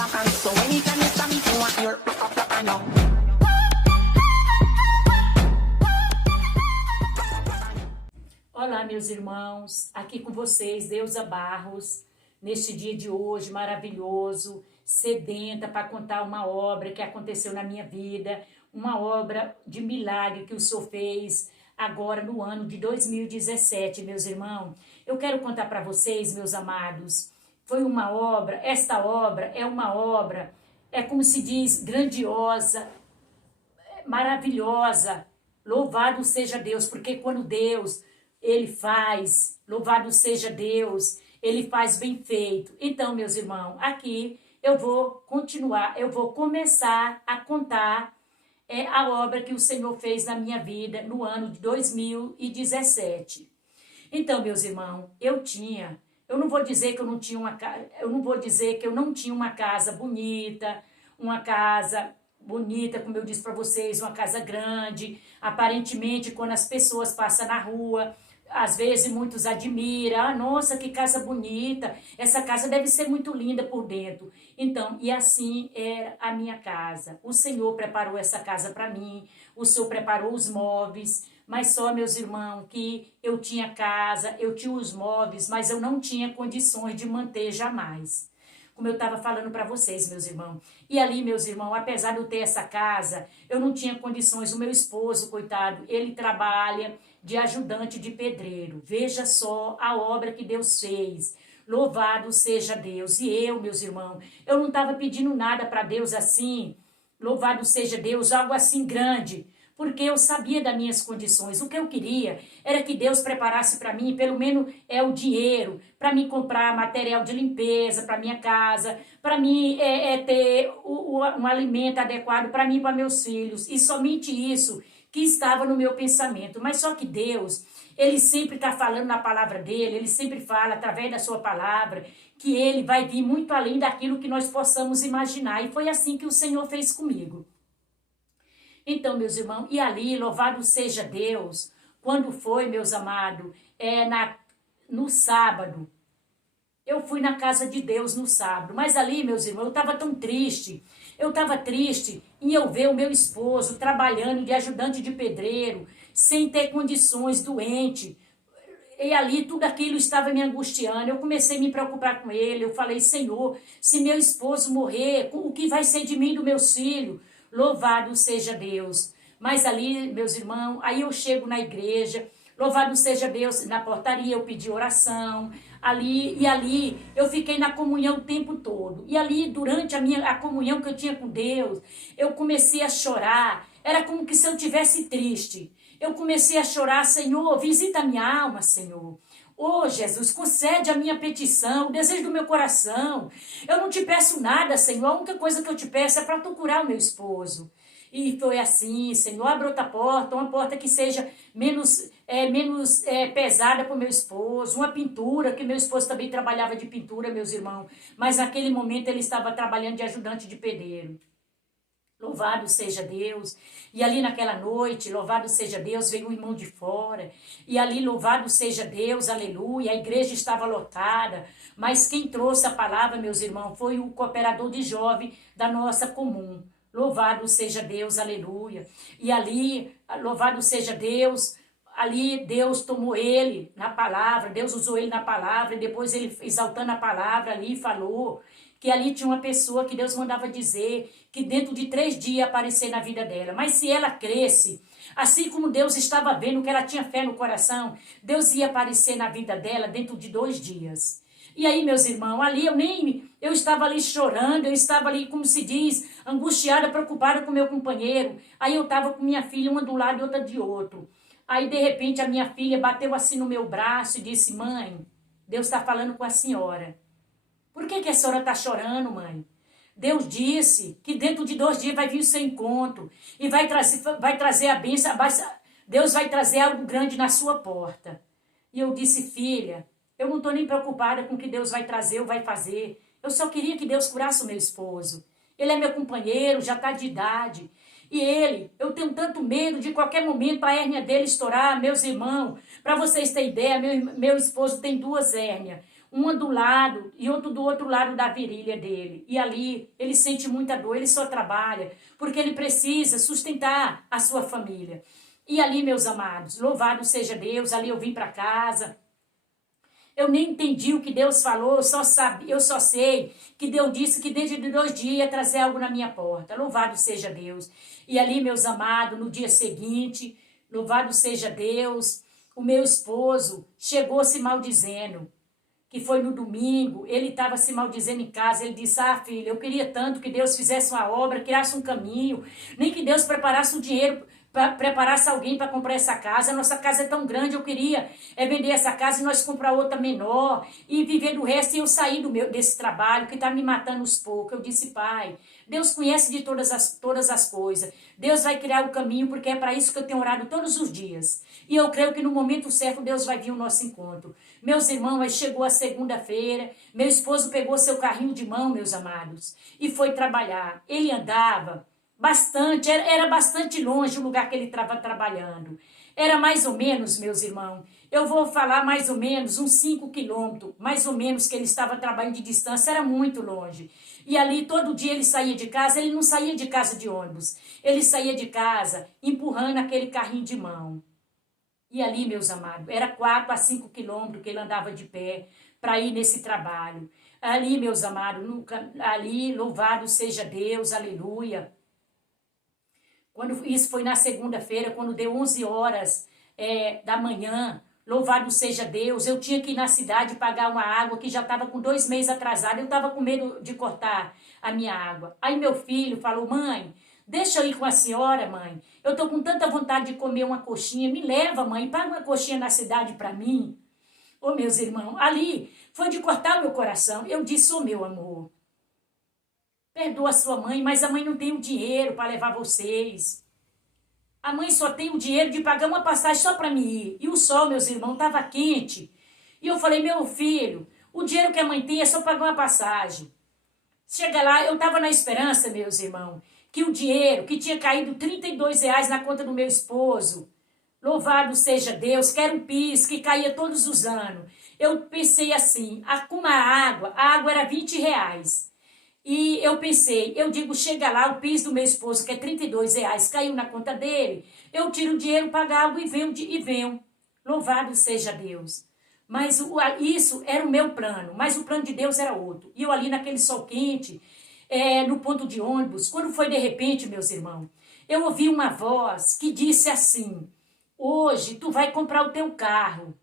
backhand. So anytime you stop me, you want your I know. Olá, meus irmãos, aqui com vocês, Deusa Barros, neste dia de hoje maravilhoso, sedenta para contar uma obra que aconteceu na minha vida, uma obra de milagre que o Senhor fez agora no ano de 2017, meus irmãos. Eu quero contar para vocês, meus amados, foi uma obra, esta obra é uma obra, é como se diz, grandiosa, maravilhosa. Louvado seja Deus, porque quando Deus, Ele faz, louvado seja Deus, Ele faz bem feito. Então, meus irmãos, aqui eu vou continuar, eu vou começar a contar a obra que o Senhor fez na minha vida no ano de 2017. Então, meus irmãos, eu não vou dizer que eu não tinha uma casa, eu não vou dizer que eu não tinha uma casa bonita, como eu disse para vocês, uma casa grande. Aparentemente, quando as pessoas passam na rua, às vezes muitos admiram, ah, nossa, que casa bonita, essa casa deve ser muito linda por dentro. Então, e assim era a minha casa. O Senhor preparou essa casa para mim, o Senhor preparou os móveis, mas só, meus irmãos, que eu tinha casa, eu tinha os móveis, mas eu não tinha condições de manter jamais. Como eu estava falando para vocês, meus irmãos. E ali, meus irmãos, apesar de eu ter essa casa, eu não tinha condições. O meu esposo, coitado, ele trabalha de ajudante de pedreiro. Veja só a obra que Deus fez. Louvado seja Deus. E eu, meus irmãos, eu não estava pedindo nada para Deus assim, louvado seja Deus, algo assim grande, porque eu sabia das minhas condições. O que eu queria era que Deus preparasse para mim, pelo menos o dinheiro, para mim comprar material de limpeza para minha casa, para mim ter um alimento adequado para mim e para meus filhos. E somente isso que estava no meu pensamento. Mas só que Deus, Ele sempre está falando na palavra dEle, Ele sempre fala através da sua palavra, que Ele vai vir muito além daquilo que nós possamos imaginar. E foi assim que o Senhor fez comigo. Então, meus irmãos, e ali, louvado seja Deus, quando foi, meus amados, no sábado, eu fui na casa de Deus no sábado, mas ali, meus irmãos, eu estava tão triste, em eu ver o meu esposo trabalhando de ajudante de pedreiro, sem ter condições, doente, e ali tudo aquilo estava me angustiando. Eu comecei a me preocupar com ele, eu falei, Senhor, se meu esposo morrer, o que vai ser de mim e do meu filho? Louvado seja Deus. Mas ali, meus irmãos, aí eu chego na igreja, louvado seja Deus, na portaria eu pedi oração, ali eu fiquei na comunhão o tempo todo. E ali, durante a comunhão que eu tinha com Deus, eu comecei a chorar, era como que se eu tivesse triste. Eu comecei a chorar, Senhor, visita a minha alma, Senhor. Oh, Jesus, concede a minha petição, o desejo do meu coração. Eu não te peço nada, Senhor. A única coisa que eu te peço é para tu curar o meu esposo. E foi assim, Senhor, abre outra porta, uma porta que seja menos pesada para o meu esposo, uma pintura, que meu esposo também trabalhava de pintura, meus irmãos. Mas naquele momento ele estava trabalhando de ajudante de pedreiro. Louvado seja Deus. E ali naquela noite, louvado seja Deus, veio um irmão de fora. E ali, louvado seja Deus, aleluia, a igreja estava lotada. Mas quem trouxe a palavra, meus irmãos, foi o cooperador de jovem da nossa comum. Louvado seja Deus, aleluia. E ali, louvado seja Deus, ali Deus tomou ele na palavra, Deus usou ele na palavra, e depois ele, exaltando a palavra ali, falou que ali tinha uma pessoa que Deus mandava dizer que dentro de 3 dias ia aparecer na vida dela. Mas se ela cresce, assim como Deus estava vendo que ela tinha fé no coração, Deus ia aparecer na vida dela dentro de 2 dias. E aí, meus irmãos, ali eu estava ali chorando, eu estava ali, como se diz, angustiada, preocupada com meu companheiro. Aí eu estava com minha filha, uma do lado e outra de outro. Aí, de repente, a minha filha bateu assim no meu braço e disse, mãe, Deus está falando com a senhora. Por que a senhora está chorando, mãe? Deus disse que dentro de 2 dias vai vir o seu encontro e vai trazer a bênção, Deus vai trazer algo grande na sua porta. E eu disse, filha, eu não estou nem preocupada com o que Deus vai trazer ou vai fazer. Eu só queria que Deus curasse o meu esposo. Ele é meu companheiro, já está de idade. E eu tenho tanto medo de qualquer momento a hérnia dele estourar, meus irmãos. Para vocês terem ideia, meu esposo tem 2 hérnias. uma do lado e outro do outro lado da virilha dele. E ali ele sente muita dor, ele só trabalha, porque ele precisa sustentar a sua família. E ali, meus amados, louvado seja Deus, ali eu vim para casa. Eu nem entendi o que Deus falou, eu só sei que Deus disse que desde 2 dias ia trazer algo na minha porta. Louvado seja Deus. E ali, meus amados, no dia seguinte, louvado seja Deus, o meu esposo chegou se maldizendo, que foi no domingo, ele estava se maldizendo em casa, ele disse, filha, eu queria tanto que Deus fizesse uma obra, criasse um caminho, nem que Deus preparasse o dinheiro, preparasse alguém para comprar essa casa. Nossa casa é tão grande, eu queria vender essa casa e nós comprar outra menor e viver do resto. E eu saí desse trabalho que está me matando aos poucos. Eu disse, pai, Deus conhece de todas as coisas. Deus vai criar o caminho, porque é para isso que eu tenho orado todos os dias. E eu creio que no momento certo Deus vai vir ao nosso encontro. Meus irmãos, aí chegou a segunda-feira, meu esposo pegou seu carrinho de mão, meus amados, e foi trabalhar. Ele andava bastante, era bastante longe o lugar que ele estava trabalhando. Era mais ou menos, meus irmãos, eu vou falar mais ou menos uns 5 quilômetros, mais ou menos, que ele estava trabalhando de distância, era muito longe. E ali todo dia ele saía de casa, ele não saía de casa de ônibus, ele saía de casa empurrando aquele carrinho de mão. E ali, meus amados, era 4 a 5 quilômetros que ele andava de pé para ir nesse trabalho. Ali, meus amados, ali, louvado seja Deus, aleluia. Isso foi na segunda-feira, quando deu 11 horas da manhã, louvado seja Deus, eu tinha que ir na cidade pagar uma água que já estava com 2 meses atrasada, eu estava com medo de cortar a minha água. Aí meu filho falou, mãe, deixa eu ir com a senhora, mãe, eu tô com tanta vontade de comer uma coxinha, me leva, mãe, paga uma coxinha na cidade para mim. Ô, meus irmãos, ali foi de cortar o meu coração. Eu disse, ô, meu amor, perdoa a sua mãe, mas a mãe não tem o dinheiro para levar vocês. A mãe só tem o dinheiro de pagar uma passagem só para mim ir. E o sol, meus irmãos, estava quente. E eu falei, meu filho, o dinheiro que a mãe tem é só pagar uma passagem. Chega lá, eu estava na esperança, meus irmãos, que o dinheiro, que tinha caído R$ 32 na conta do meu esposo, louvado seja Deus, que era um PIS, que caía todos os anos. Eu pensei assim, com a água era R$ 20. E eu pensei, eu digo, chega lá, o PIS do meu esposo, que é R$ 32, caiu na conta dele, eu tiro o dinheiro, pago a água e venho. Louvado seja Deus. Mas isso era o meu plano, mas o plano de Deus era outro. E eu ali naquele sol quente, no ponto de ônibus, quando foi de repente, meus irmãos, eu ouvi uma voz que disse assim, hoje tu vai comprar o teu carro.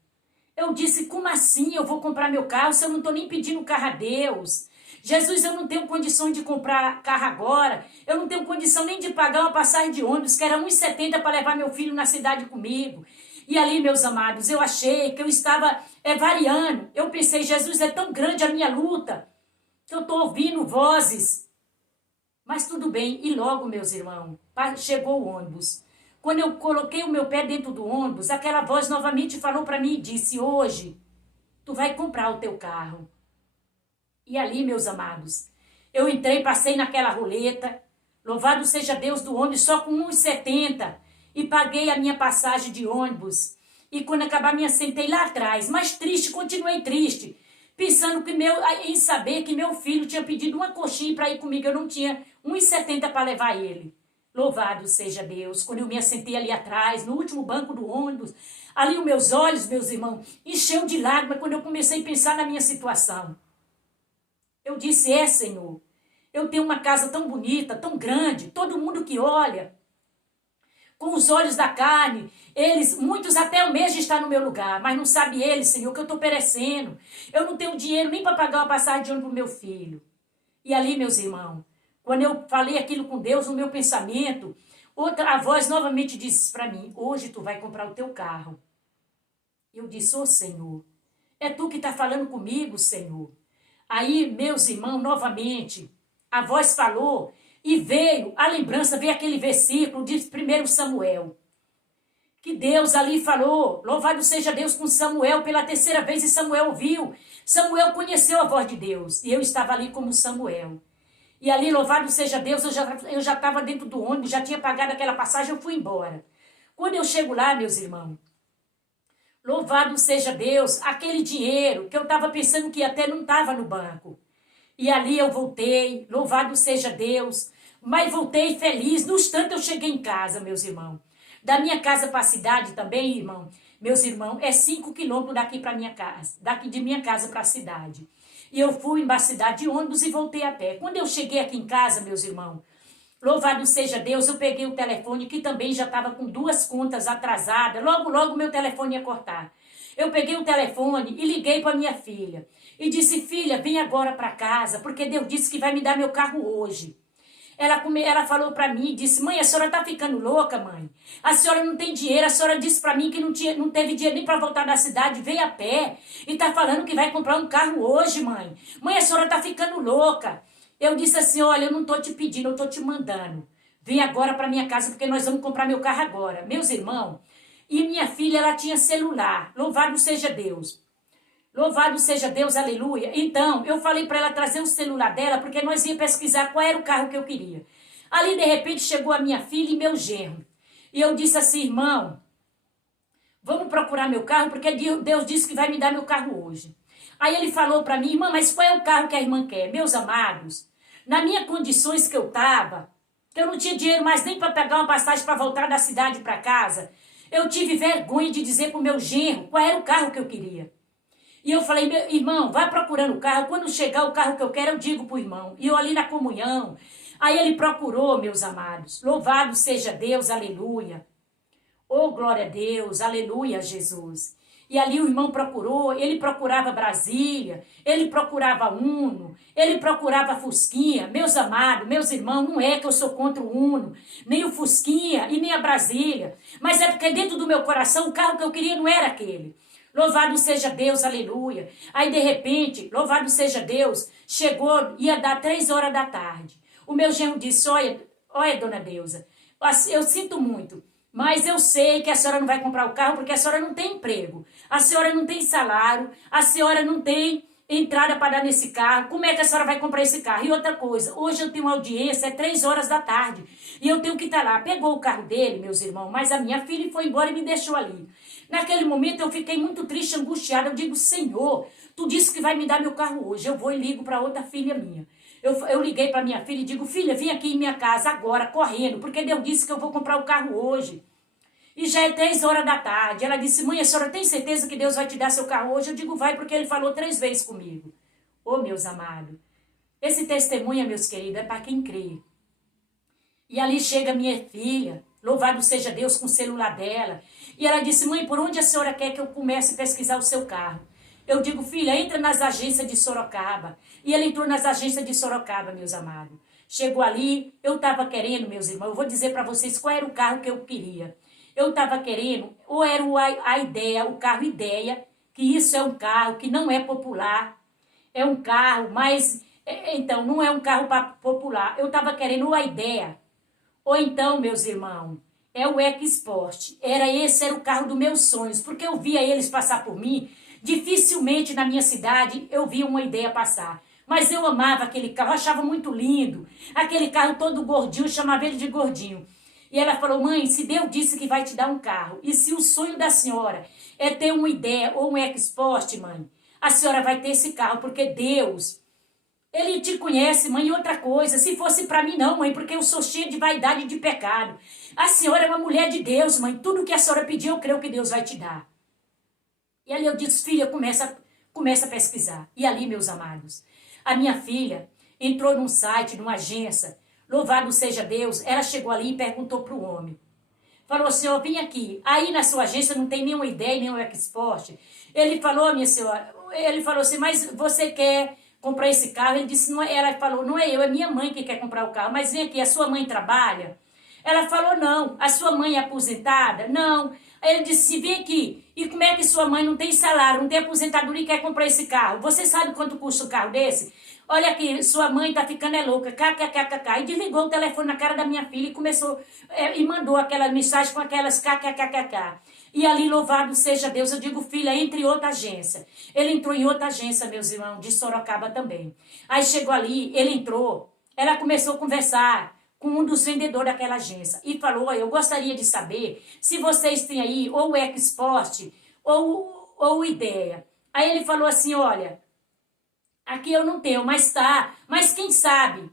Eu disse, como assim eu vou comprar meu carro se eu não estou nem pedindo carro a Deus? Jesus, eu não tenho condição de comprar carro agora, eu não tenho condição nem de pagar uma passagem de ônibus, que era R$ 1,70 para levar meu filho na cidade comigo. E ali, meus amados, eu achei que eu estava variando. Eu pensei, Jesus, é tão grande a minha luta, que eu estou ouvindo vozes. Mas tudo bem, e logo, meus irmãos, chegou o ônibus. Quando eu coloquei o meu pé dentro do ônibus, aquela voz novamente falou para mim e disse, hoje, tu vai comprar o teu carro. E ali, meus amados, eu entrei, passei naquela roleta, louvado seja Deus do ônibus, só com R$ 1,70, e paguei a minha passagem de ônibus. E quando acabar, me sentei lá atrás, mas triste, continuei triste, pensando em saber que meu filho tinha pedido uma coxinha para ir comigo, eu não tinha R$ 1,70 para levar ele. Louvado seja Deus, quando eu me assentei ali atrás, no último banco do ônibus, ali os meus olhos, meus irmãos, encheu de lágrimas quando eu comecei a pensar na minha situação. Eu disse, Senhor, eu tenho uma casa tão bonita, tão grande, todo mundo que olha, com os olhos da carne, muitos até almejam estar no meu lugar, mas não sabe eles, Senhor, que eu estou perecendo. Eu não tenho dinheiro nem para pagar uma passagem de ônibus para o meu filho. E ali, meus irmãos, quando eu falei aquilo com Deus no meu pensamento, a voz novamente disse para mim, hoje tu vai comprar o teu carro. Eu disse, Senhor, é tu que está falando comigo, Senhor. Aí, meus irmãos, novamente, a voz falou e veio a lembrança, veio aquele versículo de 1 Samuel. Que Deus ali falou, louvado seja Deus com Samuel pela 3ª vez, e Samuel ouviu. Samuel conheceu a voz de Deus, e eu estava ali como Samuel. E ali, louvado seja Deus, eu já estava dentro do ônibus, já tinha pagado aquela passagem, eu fui embora. Quando eu chego lá, meus irmãos, Louvado seja Deus, aquele dinheiro que eu estava pensando que até não estava no banco. E ali eu voltei, louvado seja Deus, mas voltei feliz. No instante eu cheguei em casa, meus irmãos. Da minha casa para a cidade também, irmão, meus irmãos, é 5 quilômetros daqui para minha casa, daqui de minha casa para a cidade. E eu fui em cidade de ônibus e voltei a pé. Quando eu cheguei aqui em casa, meus irmãos, louvado seja Deus, eu peguei o telefone que também já estava com 2 contas atrasadas. Logo, logo meu telefone ia cortar. Eu peguei o telefone e liguei para minha filha. E disse, filha, vem agora para casa, porque Deus disse que vai me dar meu carro hoje. Ela falou para mim, disse, mãe, a senhora tá ficando louca, mãe. A senhora não tem dinheiro, a senhora disse para mim que não teve dinheiro nem para voltar da cidade, veio a pé. E tá falando que vai comprar um carro hoje, mãe. Mãe, a senhora tá ficando louca. Eu disse assim, olha, eu não tô te pedindo, eu tô te mandando. Vem agora para minha casa, porque nós vamos comprar meu carro agora. Meus irmãos, e minha filha, ela tinha celular. Louvado seja Deus. Louvado seja Deus, aleluia. Então, eu falei para ela trazer o celular dela, porque nós ia pesquisar qual era o carro que eu queria. Ali, de repente, chegou a minha filha e meu genro. E eu disse assim, irmão, vamos procurar meu carro, porque Deus disse que vai me dar meu carro hoje. Aí ele falou para mim, irmã, mas qual é o carro que a irmã quer? Meus amados, nas minhas condições que eu estava, que eu não tinha dinheiro mais nem para pegar uma passagem para voltar da cidade para casa, eu tive vergonha de dizer para o meu genro qual era o carro que eu queria. E eu falei, meu irmão, vai procurando o carro, quando chegar o carro que eu quero, eu digo pro irmão. E eu ali na comunhão, aí ele procurou, meus amados. Louvado seja Deus, aleluia. Oh, glória a Deus, aleluia, Jesus. E ali o irmão procurou, ele procurava Brasília, ele procurava Uno, ele procurava Fusquinha. Meus amados, meus irmãos, não é que eu sou contra o Uno, nem o Fusquinha e nem a Brasília. Mas é porque dentro do meu coração o carro que eu queria não era aquele. Louvado seja Deus, aleluia. Aí, de repente, louvado seja Deus, chegou, ia dar 3 horas da tarde. O meu genro disse, olha, dona Deusa, eu sinto muito, mas eu sei que a senhora não vai comprar o carro porque a senhora não tem emprego. A senhora não tem salário, a senhora não tem entrada para dar nesse carro. Como é que a senhora vai comprar esse carro? E outra coisa, hoje eu tenho uma audiência, é 3 horas da tarde, e eu tenho que estar lá. Pegou o carro dele, meus irmãos, mas a minha filha foi embora e me deixou ali. Naquele momento eu fiquei muito triste, angustiada. Eu digo, Senhor, tu disse que vai me dar meu carro hoje. Eu vou e ligo para outra filha minha. Eu liguei para minha filha e digo, filha, vem aqui em minha casa agora, correndo, porque Deus disse que eu vou comprar o carro hoje. E já é 3 horas da tarde. Ela disse, mãe, a senhora tem certeza que Deus vai te dar seu carro hoje? Eu digo, vai, porque ele falou 3 vezes comigo. Ô, meus amados, esse testemunho, meus queridos, é para quem crê. E ali chega minha filha, louvado seja Deus, com o celular dela. E ela disse, mãe, por onde a senhora quer que eu comece a pesquisar o seu carro? Eu digo, filha, entra nas agências de Sorocaba. E ela entrou nas agências de Sorocaba, meus amados. Chegou ali, eu estava querendo, meus irmãos, eu vou dizer para vocês qual era o carro que eu queria. Eu estava querendo, ou era a ideia, o carro ideia, que isso é um carro que não é popular. É um carro, mas, então, não é um carro popular. Eu estava querendo a ideia. Ou então, meus irmãos, é o EcoSport. Esse era o carro dos meus sonhos, porque eu via eles passar por mim. Dificilmente na minha cidade eu via uma ideia passar. Mas eu amava aquele carro, eu achava muito lindo. Aquele carro todo gordinho, eu chamava ele de gordinho. E ela falou, mãe, se Deus disse que vai te dar um carro, e se o sonho da senhora é ter uma ideia ou um EcoSport, mãe, a senhora vai ter esse carro, porque Deus, Ele te conhece, mãe. E outra coisa, se fosse para mim não, mãe, porque eu sou cheia de vaidade e de pecado. A senhora é uma mulher de Deus, mãe. Tudo que a senhora pedir, eu creio que Deus vai te dar. E ali eu disse, filha, começa a pesquisar. E ali, meus amados, a minha filha entrou num site, numa agência, louvado seja Deus, ela chegou ali e perguntou para o homem. Falou, senhor, vem aqui. Aí na sua agência não tem nenhuma ideia, nenhum EcoSport. Ele falou, minha senhora, ele falou assim, mas você quer comprar esse carro? Ele disse, não é, ela falou, não é eu, é minha mãe que quer comprar o carro. Mas vem aqui, a sua mãe trabalha? Ela falou, não. A sua mãe é aposentada? Não. Aí ele disse, vem aqui. E como é que sua mãe não tem salário, não tem aposentadoria e quer comprar esse carro? Você sabe quanto custa um carro desse? Olha aqui, sua mãe tá ficando louca, kkkk. E desligou o telefone na cara da minha filha e começou, e mandou aquela mensagem com aquelas kkkk. E ali, louvado seja Deus, eu digo, filha, entre em outra agência. Ele entrou em outra agência, meus irmãos, de Sorocaba também. Aí chegou ali, ele entrou, ela começou a conversar com um dos vendedores daquela agência. E falou, eu gostaria de saber se vocês têm aí ou o EcoSport ou ideia. Aí ele falou assim, olha, aqui eu não tenho, mas quem sabe?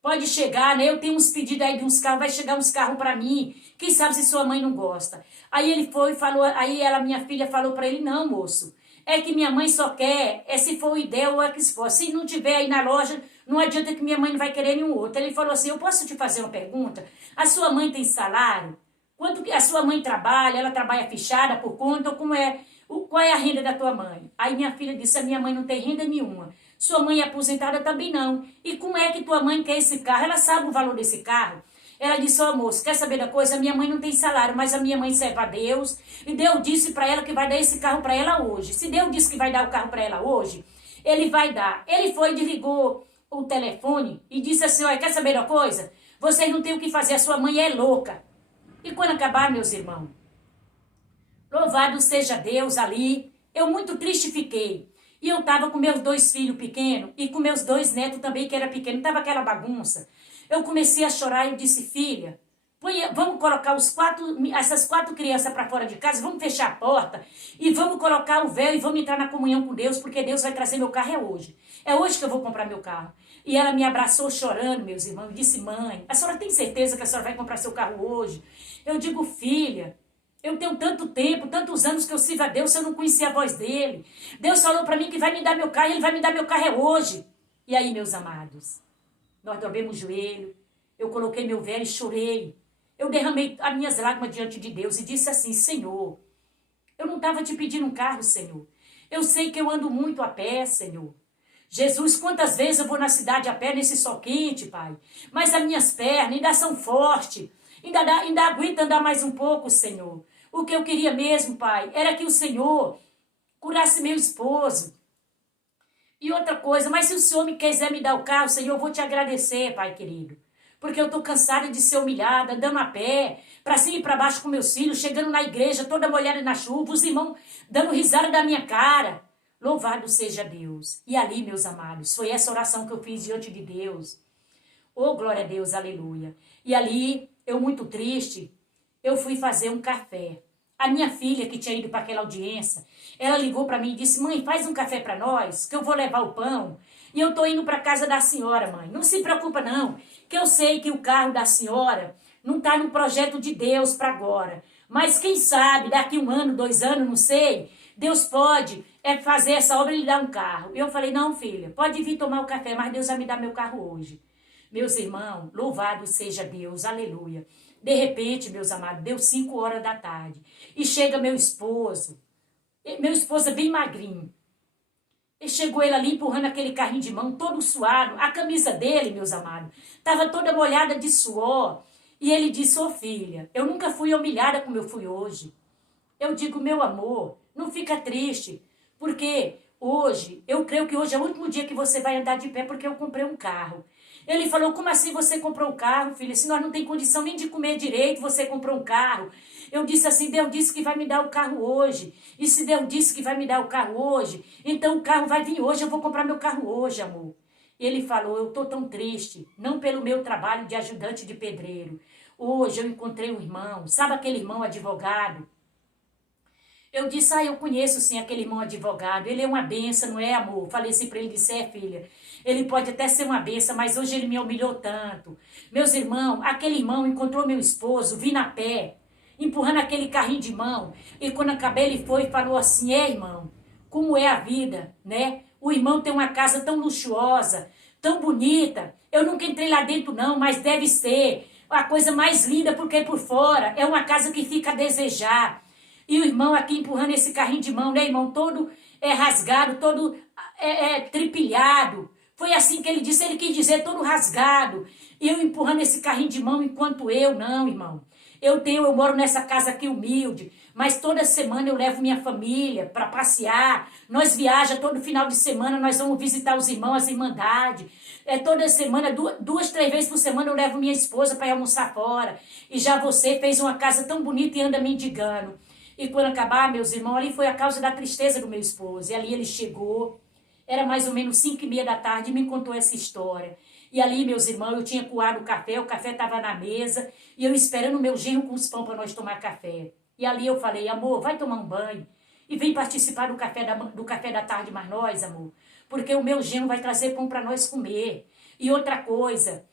Pode chegar, né? Eu tenho uns pedidos aí de uns carros, vai chegar uns carros pra mim. Quem sabe se sua mãe não gosta? Aí ele foi e falou, aí minha filha falou pra ele, não, moço, é que minha mãe só quer, se for o Ideal ou a Xbox. Se não tiver aí na loja, não adianta que minha mãe não vai querer nenhum outro. Ele falou assim, eu posso te fazer uma pergunta? A sua mãe tem salário? Quanto que a sua mãe trabalha? Ela trabalha fichada por conta ou como é? Qual é a renda da tua mãe? Aí minha filha disse, a minha mãe não tem renda nenhuma. Sua mãe é aposentada também não. E como é que tua mãe quer esse carro? Ela sabe o valor desse carro? Ela disse, ó moço, quer saber da coisa? A minha mãe não tem salário, mas a minha mãe serve a Deus. E Deus disse para ela que vai dar esse carro para ela hoje. Se Deus disse que vai dar o carro para ela hoje, Ele vai dar. Ele foi e desligou o telefone e disse assim, olha, quer saber da coisa? Vocês não têm o que fazer, a sua mãe é louca. E quando acabar, meus irmãos, louvado seja Deus ali, eu muito triste fiquei. E eu estava com meus 2 filhos pequenos e com meus 2 netos também que era pequeno, estava aquela bagunça. Eu comecei a chorar e eu disse, filha, vamos colocar essas 4 crianças para fora de casa, vamos fechar a porta e vamos colocar o véu e vamos entrar na comunhão com Deus, porque Deus vai trazer meu carro hoje. É hoje que eu vou comprar meu carro. E ela me abraçou chorando, meus irmãos, e disse, mãe, a senhora tem certeza que a senhora vai comprar seu carro hoje? Eu digo, filha, eu tenho tanto tempo, tantos anos que eu sirvo a Deus, eu não conhecia a voz dele. Deus falou para mim que vai me dar meu carro, ele vai me dar meu carro hoje. E aí, meus amados, nós dobramos o joelho, eu coloquei meu véu e chorei. Eu derramei as minhas lágrimas diante de Deus e disse assim, Senhor, eu não estava te pedindo um carro, Senhor. Eu sei que eu ando muito a pé, Senhor. Jesus, quantas vezes eu vou na cidade a pé nesse sol quente, Pai. Mas as minhas pernas ainda são fortes. Ainda aguenta andar mais um pouco, Senhor. O que eu queria mesmo, Pai, era que o Senhor curasse meu esposo. E outra coisa, mas se o Senhor me quiser me dar o carro, Senhor, eu vou te agradecer, Pai querido. Porque eu estou cansada de ser humilhada, andando a pé, para cima e para baixo com meus filhos, chegando na igreja, toda molhada na chuva, os irmãos dando risada da minha cara. Louvado seja Deus. E ali, meus amados, foi essa oração que eu fiz diante de Deus. Oh, glória a Deus, aleluia. E ali, eu muito triste, eu fui fazer um café. A minha filha, que tinha ido para aquela audiência, ela ligou para mim e disse, mãe, faz um café para nós, que eu vou levar o pão. E eu estou indo para a casa da senhora, mãe. Não se preocupa, não, que eu sei que o carro da senhora não está no projeto de Deus para agora. Mas quem sabe, daqui 1 ano, 2 anos, não sei, Deus pode fazer essa obra e lhe dar um carro. Eu falei, não, filha, pode vir tomar o café, mas Deus vai me dar meu carro hoje. Meus irmãos, louvado seja Deus, aleluia. De repente, meus amados, deu 5 horas da tarde. E chega meu esposo é bem magrinho. E chegou ele ali empurrando aquele carrinho de mão, todo suado. A camisa dele, meus amados, estava toda molhada de suor. E ele disse, ô filha, eu nunca fui humilhada como eu fui hoje. Eu digo, meu amor, não fica triste, porque hoje, eu creio que hoje é o último dia que você vai andar de pé, porque eu comprei um carro. Ele falou, como assim você comprou um carro, filha? Se nós não tem condição nem de comer direito, você comprou um carro. Eu disse assim, Deus disse que vai me dar o carro hoje. E se Deus disse que vai me dar o carro hoje, então o carro vai vir hoje, eu vou comprar meu carro hoje, amor. E ele falou, eu estou tão triste, não pelo meu trabalho de ajudante de pedreiro. Hoje eu encontrei um irmão, sabe aquele irmão advogado? Eu disse, eu conheço sim aquele irmão advogado, ele é uma benção, não é, amor? Falei assim para ele, disse, filha, ele pode até ser uma benção, mas hoje ele me humilhou tanto. Meus irmãos, aquele irmão encontrou meu esposo, vindo a pé, empurrando aquele carrinho de mão, e quando acabei ele foi e falou assim, irmão, como é a vida, né? O irmão tem uma casa tão luxuosa, tão bonita, eu nunca entrei lá dentro não, mas deve ser a coisa mais linda, porque por fora é uma casa que fica a desejar. E o irmão aqui empurrando esse carrinho de mão, né, irmão? Todo rasgado, todo tripilhado. Foi assim que ele disse, ele quis dizer todo rasgado. E eu empurrando esse carrinho de mão, enquanto não, irmão. Eu moro nessa casa aqui humilde, mas toda semana eu levo minha família para passear. Nós viajamos todo final de semana, nós vamos visitar os irmãos, as irmandades. Toda semana, 2, 3 vezes por semana eu levo minha esposa para ir almoçar fora. E já você fez uma casa tão bonita e anda mendigando. E quando acabar, meus irmãos, ali foi a causa da tristeza do meu esposo. E ali ele chegou, era mais ou menos 5h30 da tarde, e me contou essa história. E ali, meus irmãos, eu tinha coado o café estava na mesa, e eu esperando o meu genro com os pão para nós tomar café. E ali eu falei, amor, vai tomar um banho. E vem participar do café da tarde mais nós, amor. Porque o meu genro vai trazer pão para nós comer. E outra coisa,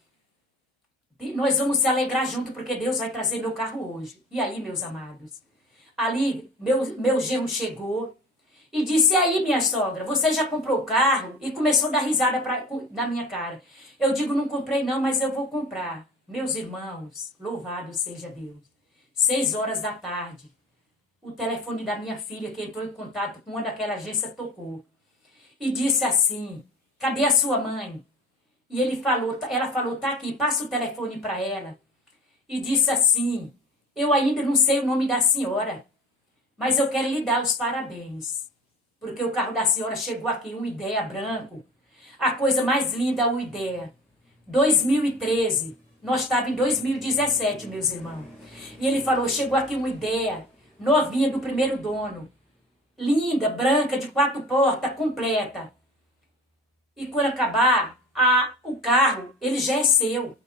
nós vamos se alegrar junto, porque Deus vai trazer meu carro hoje. E aí, meus amados? Ali, meu genro chegou e disse, e aí, minha sogra, você já comprou o carro? E começou a dar risada na minha cara. Eu digo, não comprei não, mas eu vou comprar. Meus irmãos, louvado seja Deus. 6 horas da tarde, o telefone da minha filha, que entrou em contato com uma daquela agência, tocou. E disse assim, cadê a sua mãe? E ela falou, tá aqui, passa o telefone para ela. E disse assim, eu ainda não sei o nome da senhora, mas eu quero lhe dar os parabéns. Porque o carro da senhora chegou aqui, um Ideia branco. A coisa mais linda, o Ideia. 2013, nós estávamos em 2017, meus irmãos. E ele falou, chegou aqui uma Ideia, novinha do primeiro dono. Linda, branca, de 4 portas, completa. E quando acabar, o carro, ele já é seu.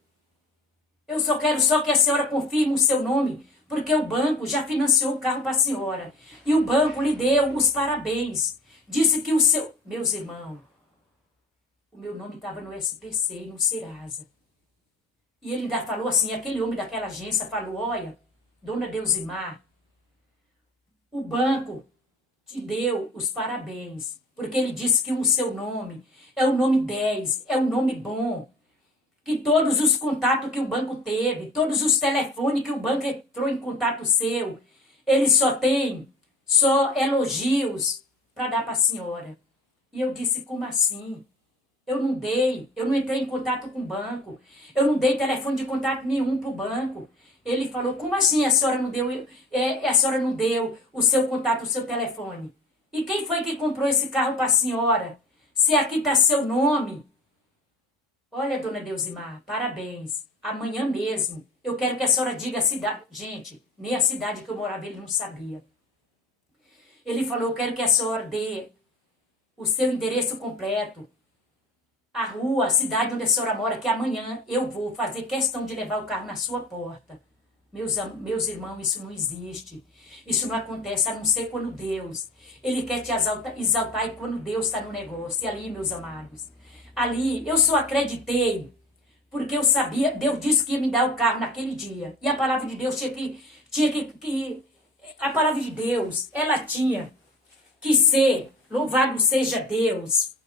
Eu só quero que a senhora confirme o seu nome, porque o banco já financiou o carro para a senhora. E o banco lhe deu os parabéns. Disse que o seu... Meus irmãos, o meu nome estava no SPC e no Serasa. E ele ainda falou assim, aquele homem daquela agência falou, olha, dona Deusimar, o banco te deu os parabéns, porque ele disse que o seu nome é o nome 10, é um nome bom, que todos os contatos que o banco teve, todos os telefones que o banco entrou em contato seu, ele só elogios para dar para a senhora. E eu disse, como assim? Eu não entrei em contato com o banco, eu não dei telefone de contato nenhum para o banco. Ele falou, como assim a senhora não deu o seu contato, o seu telefone? E quem foi que comprou esse carro para a senhora? Se aqui está seu nome. Olha, dona Deusimar, parabéns. Amanhã mesmo, eu quero que a senhora diga a cidade. Gente, nem a cidade que eu morava ele não sabia. Ele falou, eu quero que a senhora dê o seu endereço completo, a rua, a cidade onde a senhora mora, que amanhã eu vou fazer questão de levar o carro na sua porta. Meus irmãos, isso não existe. Isso não acontece, a não ser quando Deus, ele quer te exaltar e quando Deus está no negócio. E ali, meus amados, ali eu só acreditei porque eu sabia, Deus disse que ia me dar o carro naquele dia. E a palavra de Deus a palavra de Deus, ela tinha que ser, louvado seja Deus,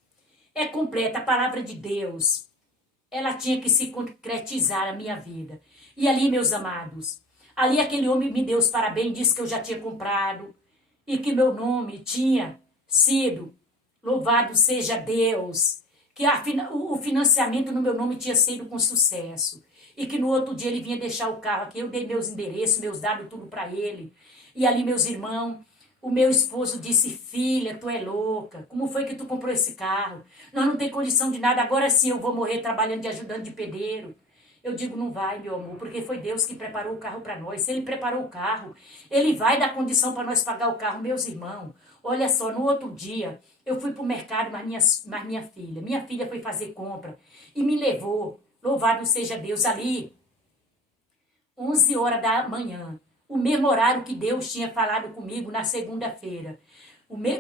é completa a palavra de Deus. Ela tinha que se concretizar na minha vida. E ali, meus amados, ali aquele homem me deu os parabéns, disse que eu já tinha comprado e que meu nome tinha sido, louvado seja Deus, que o financiamento no meu nome tinha sido com sucesso. E que no outro dia ele vinha deixar o carro aqui, eu dei meus endereços, meus dados, tudo para ele. E ali, meus irmãos, o meu esposo disse, filha, tu é louca, como foi que tu comprou esse carro? Nós não tem condição de nada, agora sim eu vou morrer trabalhando de ajudante de pedreiro. Eu digo, não vai, meu amor, porque foi Deus que preparou o carro para nós. Se ele preparou o carro, ele vai dar condição para nós pagar o carro, meus irmãos. Olha só, no outro dia, eu fui para o mercado, mas minha filha foi fazer compra e me levou, louvado seja Deus, ali, 11 horas da manhã. O mesmo horário que Deus tinha falado comigo na segunda-feira.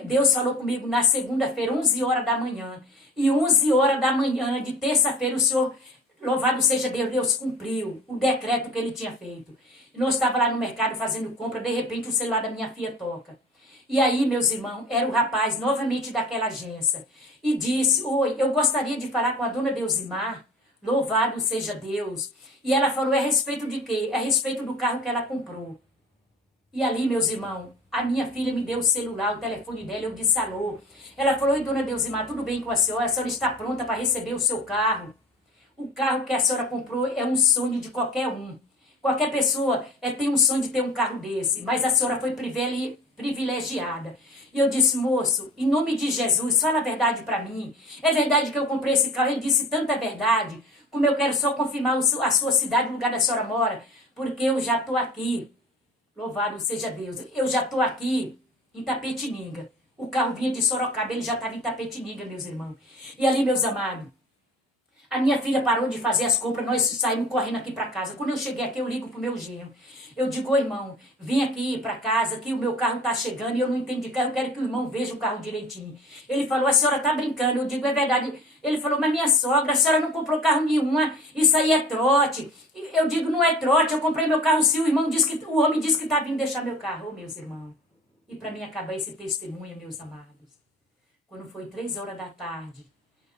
Deus falou comigo na segunda-feira, 11 horas da manhã. E 11 horas da manhã de terça-feira, o Senhor, louvado seja Deus, Deus cumpriu o decreto que ele tinha feito. E nós estávamos lá no mercado fazendo compra, de repente o celular da minha filha toca. E aí, meus irmãos, era o rapaz novamente daquela agência. E disse, oi, eu gostaria de falar com a dona Deusimar. Louvado seja Deus. E ela falou, é a respeito de quê? É a respeito do carro que ela comprou. E ali, meus irmãos, a minha filha me deu o celular, o telefone dela, eu disse alô. Ela falou, oi, dona Deusimar, tudo bem com a senhora está pronta para receber o seu carro. O carro que a senhora comprou é um sonho de qualquer um. Qualquer pessoa tem um sonho de ter um carro desse, mas a senhora foi privilegiada. E eu disse, moço, em nome de Jesus, fala a verdade para mim. É verdade que eu comprei esse carro? Ele disse, tanta verdade, como eu quero só confirmar a sua cidade, o lugar da senhora mora, porque eu já estou aqui. Louvado seja Deus. Eu já estou aqui em Tapetininga. O carro vinha de Sorocaba, ele já estava em Tapetininga, meus irmãos. E ali, meus amados, A minha filha parou de fazer as compras, nós saímos correndo aqui para casa. Quando eu cheguei aqui, eu ligo pro meu genro. Eu digo, ô irmão, vim aqui para casa, que o meu carro tá chegando e eu não entendo de carro, eu quero que o irmão veja o carro direitinho. Ele falou, a senhora tá brincando. Eu digo, é verdade. Ele falou, mas minha sogra, a senhora não comprou carro nenhuma, isso aí é trote. Eu digo, não é trote, eu comprei meu carro sim, o homem disse que tá vindo deixar meu carro. Ô, meus irmãos, e para mim acabar esse testemunho, meus amados, quando foi 3 horas da tarde,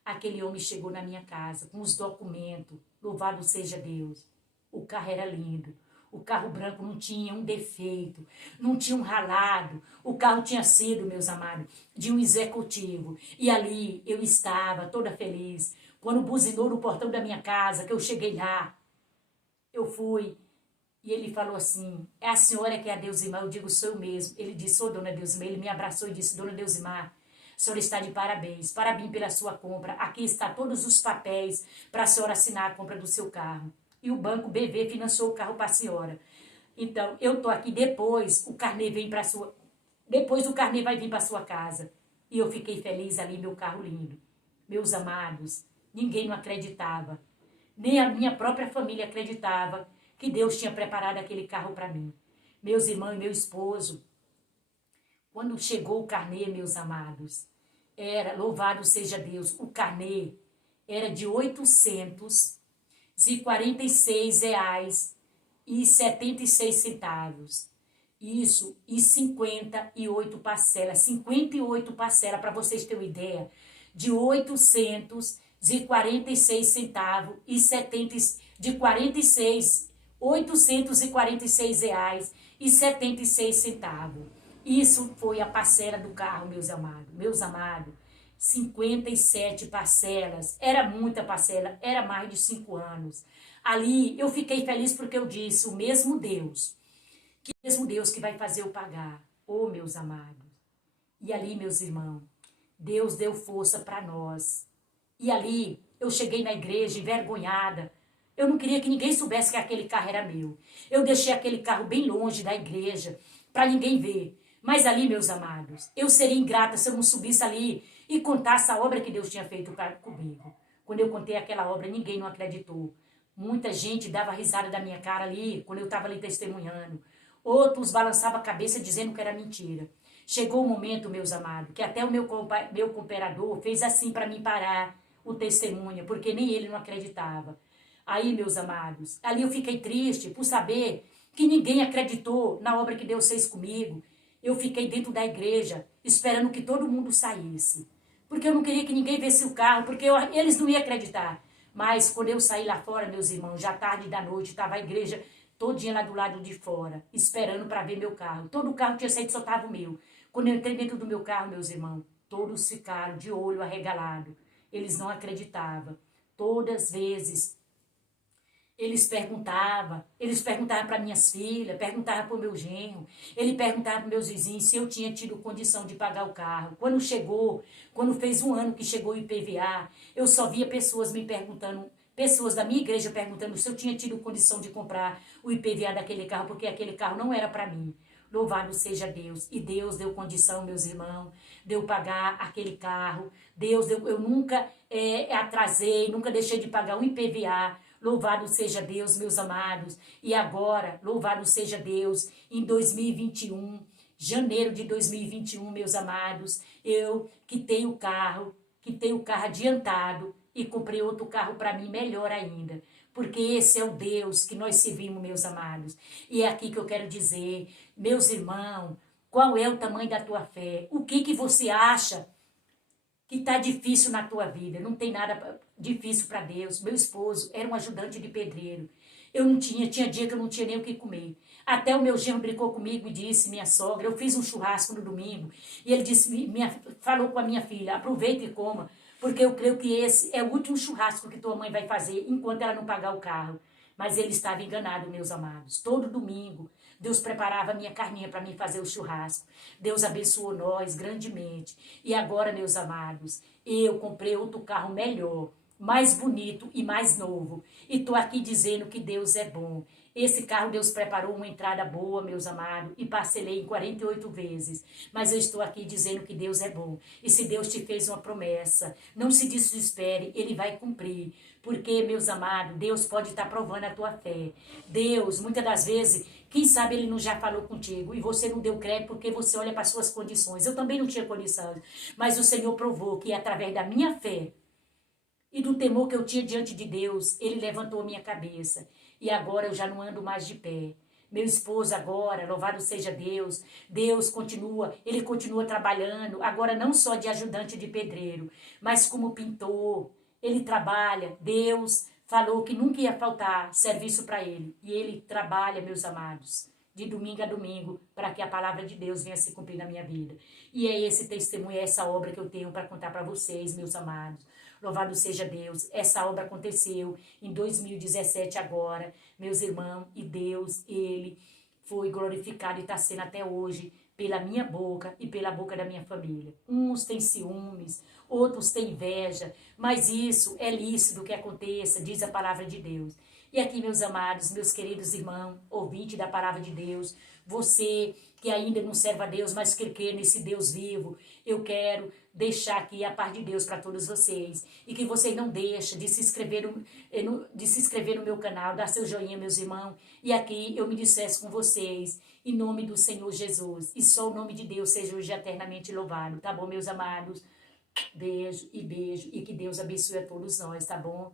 aquele homem chegou na minha casa com os documentos, louvado seja Deus. O carro era lindo. O carro branco não tinha um defeito, não tinha um ralado. O carro tinha sido, meus amados, de um executivo. E ali eu estava toda feliz. Quando buzinou no portão da minha casa, que eu cheguei lá, eu fui. E ele falou assim, é a senhora que é a Deusimar? Eu digo, sou eu mesmo. Ele disse, sou dona Deusimar. Ele me abraçou e disse, dona Deusimar, a senhora está de parabéns. Parabéns pela sua compra. Aqui está todos os papéis para a senhora assinar a compra do seu carro. E o Banco BV financiou o carro para a senhora. Então, eu tô aqui depois, o carnê vem para sua... Depois o carnê vai vir para sua casa. E eu fiquei feliz ali, meu carro lindo. Meus amados, ninguém não acreditava. Nem a minha própria família acreditava que Deus tinha preparado aquele carro para mim. Meus irmãos e meu esposo, quando chegou o carnê, meus amados, era, louvado seja Deus, o carnê era de R$806,76. Isso, e 58 parcelas. 58 parcelas, para vocês terem uma ideia, de R$846,70 e 70, de 846 reais e 76 centavos. Isso foi a parcela do carro, meus amados. Meus amados, 57 parcelas. Era muita parcela, era mais de 5 anos. Ali eu fiquei feliz porque eu disse, o mesmo Deus que vai fazer eu pagar. Oh, meus amados. E ali, meus irmãos, Deus deu força para nós. E ali eu cheguei na igreja envergonhada. Eu não queria que ninguém soubesse que aquele carro era meu. Eu deixei aquele carro bem longe da igreja, para ninguém ver. Mas ali, meus amados, eu seria ingrata se eu não subisse ali e contasse a obra que Deus tinha feito comigo. Quando eu contei aquela obra, ninguém não acreditou. Muita gente dava risada da minha cara ali, quando eu estava ali testemunhando. Outros balançavam a cabeça dizendo que era mentira. Chegou o momento, meus amados, que até o meu cooperador fez assim para mim parar o testemunho, porque nem ele não acreditava. Aí, meus amados, ali eu fiquei triste por saber que ninguém acreditou na obra que Deus fez comigo. Eu fiquei dentro da igreja, esperando que todo mundo saísse. Porque eu não queria que ninguém visse o carro, porque eles não iam acreditar. Mas quando eu saí lá fora, meus irmãos, já tarde da noite, estava a igreja todinha lá do lado de fora, esperando para ver meu carro. Todo o carro tinha saído, só estava o meu. Quando eu entrei dentro do meu carro, meus irmãos, todos ficaram de olho arregalado. Eles não acreditavam. Todas as vezes eles perguntavam para minhas filhas, perguntavam para o meu genro, ele perguntava para meus vizinhos se eu tinha tido condição de pagar o carro. Quando fez 1 ano que chegou o IPVA, eu só via pessoas me perguntando, pessoas da minha igreja perguntando se eu tinha tido condição de comprar o IPVA daquele carro, porque aquele carro não era para mim. Louvado seja Deus. E Deus deu condição, meus irmãos, de eu pagar aquele carro. Eu nunca atrasei, nunca deixei de pagar o IPVA. Louvado seja Deus, meus amados. E agora, louvado seja Deus, em 2021, janeiro de 2021, meus amados, eu que tenho carro adiantado e comprei outro carro para mim melhor ainda. Porque esse é o Deus que nós servimos, meus amados. E é aqui que eu quero dizer, meus irmãos, qual é o tamanho da tua fé? O que você acha que está difícil na tua vida? Não tem nada difícil para Deus. Meu esposo era um ajudante de pedreiro. Tinha dia que eu não tinha nem o que comer. Até o meu genro brincou comigo e disse, minha sogra, eu fiz um churrasco no domingo, e ele disse, falou com a minha filha, aproveita e coma, porque eu creio que esse é o último churrasco que tua mãe vai fazer enquanto ela não pagar o carro. Mas ele estava enganado, meus amados. Todo domingo, Deus preparava a minha carninha para mim fazer o churrasco. Deus abençoou nós grandemente. E agora, meus amados, eu comprei outro carro melhor. mais bonito e mais novo. E tô aqui dizendo que Deus é bom. Esse carro Deus preparou uma entrada boa, meus amados, e parcelei em 48 vezes. Mas eu estou aqui dizendo que Deus é bom. E se Deus te fez uma promessa, não se desespere, Ele vai cumprir. Porque, meus amados, Deus pode estar provando a tua fé. Deus, muitas das vezes, quem sabe Ele não já falou contigo e você não deu crédito porque você olha para as suas condições. Eu também não tinha condições, mas o Senhor provou que através da minha fé e do temor que eu tinha diante de Deus, Ele levantou a minha cabeça. E agora eu já não ando mais de pé. Meu esposo agora, louvado seja Deus, Ele continua trabalhando, agora não só de ajudante de pedreiro, mas como pintor. Ele trabalha, Deus falou que nunca ia faltar serviço para ele. E ele trabalha, meus amados, de domingo a domingo, para que a palavra de Deus venha se cumprir na minha vida. E é esse testemunho, é essa obra que eu tenho para contar para vocês, meus amados. Louvado seja Deus. Essa obra aconteceu em 2017 agora, meus irmãos, e Deus, Ele foi glorificado e está sendo até hoje pela minha boca e pela boca da minha família. Uns têm ciúmes, outros têm inveja, mas isso é lícito que aconteça, diz a palavra de Deus. E aqui, meus amados, meus queridos irmãos, ouvinte da palavra de Deus, você que ainda não serve a Deus, mas que crê nesse Deus vivo, eu quero deixar aqui a paz de Deus para todos vocês. E que vocês não deixem de se inscrever no meu canal, dar seu joinha, meus irmãos. E aqui eu me despeço com vocês, em nome do Senhor Jesus. E só o nome de Deus seja hoje eternamente louvado, tá bom, meus amados? Beijo. E que Deus abençoe a todos nós, tá bom?